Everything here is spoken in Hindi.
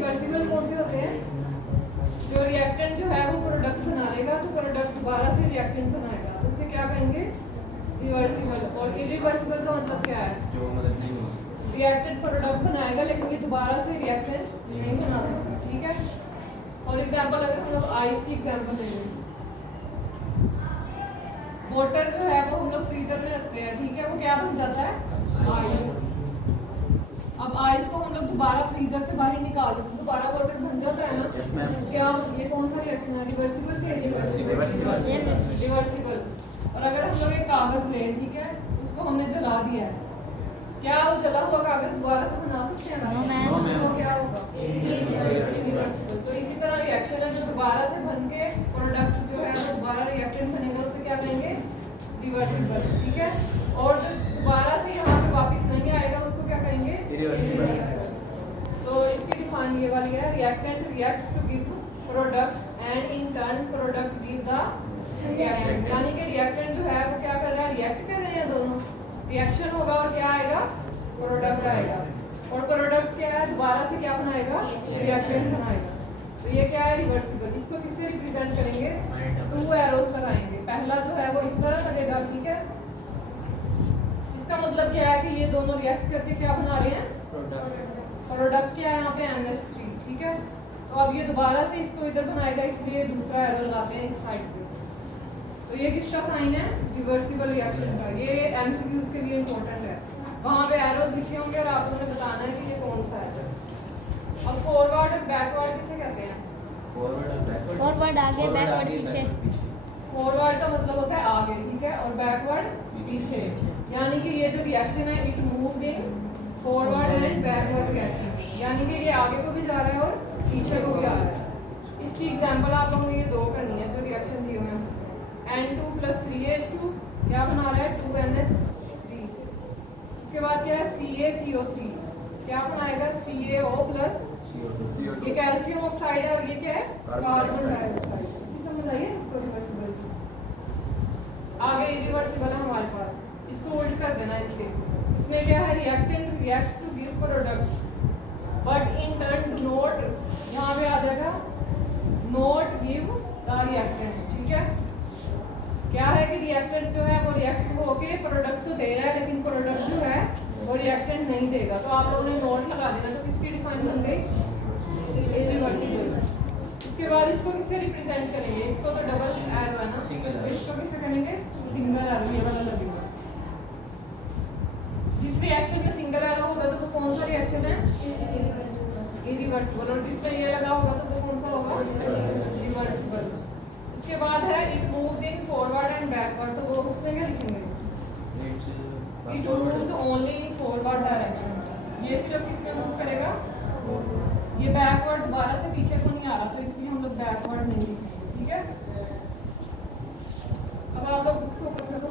रिवर्सिबल कौन से होते हैं? जो रिएक्टेंट जो है वो प्रोडक्ट बना लेगा तो प्रोडक्ट दोबारा से रिएक्टेंट बनाएगा तो उसे क्या कहेंगे? रिवर्सिबल। और इरिवर्सिबल का मतलब क्या है? जो मतलब नहीं हो सकता। रिएक्टेंट प्रोडक्ट बनाएगा लेकिन ये दोबारा से रिएक्टेंट नहीं बना सकता। ठीक है। फॉर एग्जांपल अगर हम लोग आइस की एग्जांपल ले लें, वाटर जो है वो हम लोग फ्रीजर में रखते हैं, ठीक है, वो क्या बन जाता है? आइस। अब आइस को हम लोग दोबारा फ्रीजर से बाहर निकाल देते तो दोबारा वाटर बन जाता है ना? क्या ये कौन सा रिएक्शन है? रिवर्सिबल या इरिवर्सिबल? रिवर्सिबल। और अगर हम लोग एक कागज लें, ठीक है, उसको हमने जला दिया है, क्या वो जला हुआ कागज दोबारा से बना सकते हैं? वो क्या होगा? इरिवर्सिबल। तो इसी तरह रिएक्शन है जो दोबारा से बन के प्रोडक्ट जो है वो दोबारा रिएक्टेंट बनेगा उसे क्या कहेंगे? रिवर्सिबल। ठीक है। और जो दोबारा से यहाँ पे वापस नहीं आएगा उसको क्या कहेंगे? इरिवर्सिबल। तो इसकी डिफाइन ये वाली है, reactant reacts to give products and in turn product give the reactant. यानी कि रिएक्टेंट जो है वो क्या कर रहा है? रिएक्ट कर रहे हैं दोनों, रिएक्शन होगा और क्या आएगा? प्रोडक्ट आएगा। और प्रोडक्ट क्या है? दोबारा से क्या बनाएगा? रिएक्टेंट बनाएगा। तो ये क्या है? रिवर्सिबल। इसको किससे रिप्रेजेंट करेंगे? टू एरोज लगाएंगे। पहला जो है वो इस तरह लगेगा, ठीक है। इसका मतलब क्या है कि ये दोनों रिएक्ट करके क्या बना रहे हैं? प्रोडक्ट क्या है यहाँ पे? NH3। ठीक है। तो अब ये दोबारा से इसको इधर बनाएगा इसलिए दूसरा एरो लगाते हैं इस साइड पे। तो ये किसका साइन है? रिवर्सिबल रिएक्शन का। ये MCQs के लिए इम्पोर्टेंट है। वहाँ पे एरोज लिखे होंगे और आप लोगों ने बताना है कि ये कौन सा है। अब फॉरवर्ड और बैकवर्ड किसे कहते हैं? फॉरवर्ड आगे, बैकवर्ड पीछे। फॉरवर्ड का मतलब होता है आगे, ठीक है, और बैकवर्ड पीछे। यानी कि ये जो रिएक्शन है it moves in forward and backward reaction, यानी कि ये आगे को भी जा रहा है और पीछे को भी आ रहा है। इसकी एग्जांपल आप लोगों ने ये दो करनी है जो रिएक्शन दिए हुए हैं। N2 + 3H2 क्या बना रहा है? 2NH3। उसके बाद क्या है? CaCO3 क्या बनाएगा? CaO + ये कैल्शियम ऑक्साइड है और ये क्या है? Carbon dioxide. इसकी समझ आई है? रिवर्सिबल की। आगे इरिवर्सिबल है हमारे पास, इसको उल्ट कर देना इसके। इसमें क्या है? Reactant reacts to give products but in turn do not, यहाँ पे आ जाएगा नॉट गिव द रिएक्टेंट। ठीक है। क्या है कि रिएक्टेंट जो है वो रिएक्ट होके प्रोडक्ट तो दे रहा है लेकिन प्रोडक्ट जो है वो रिएक्टेंट नहीं देगा। तो आप लोगों ने नोट लगा देना। तो किसकी डिफाइन बन गई? इरिवर्सिबल। उसके बाद इसको किससे रिप्रेजेंट करेंगे? इसको तो डबल एरो है ना, तो इसको किससे करेंगे? Single arrow. ये वाला लगेगा। जिस रिएक्शन में सिंगल एरो होगा तो वो कौन सा रिएक्शन है? इरिवर्सिबल। और जिसमें ये लगा होगा तो वो कौन सा होगा? रिवर्सिबल। उसके बाद है it moves in forward and backward, तो वो उसमें क्या लिखेंगे? It moves only in forward direction. ये सिर्फ किसमें मूव करेगा? ये बैकवर्ड दोबारा से पीछे को नहीं आ रहा तो इसलिए हम लोग बैकवर्ड नहीं लिखेंगे। ठीक है। अब आप लोग बुक्स ओपन करो।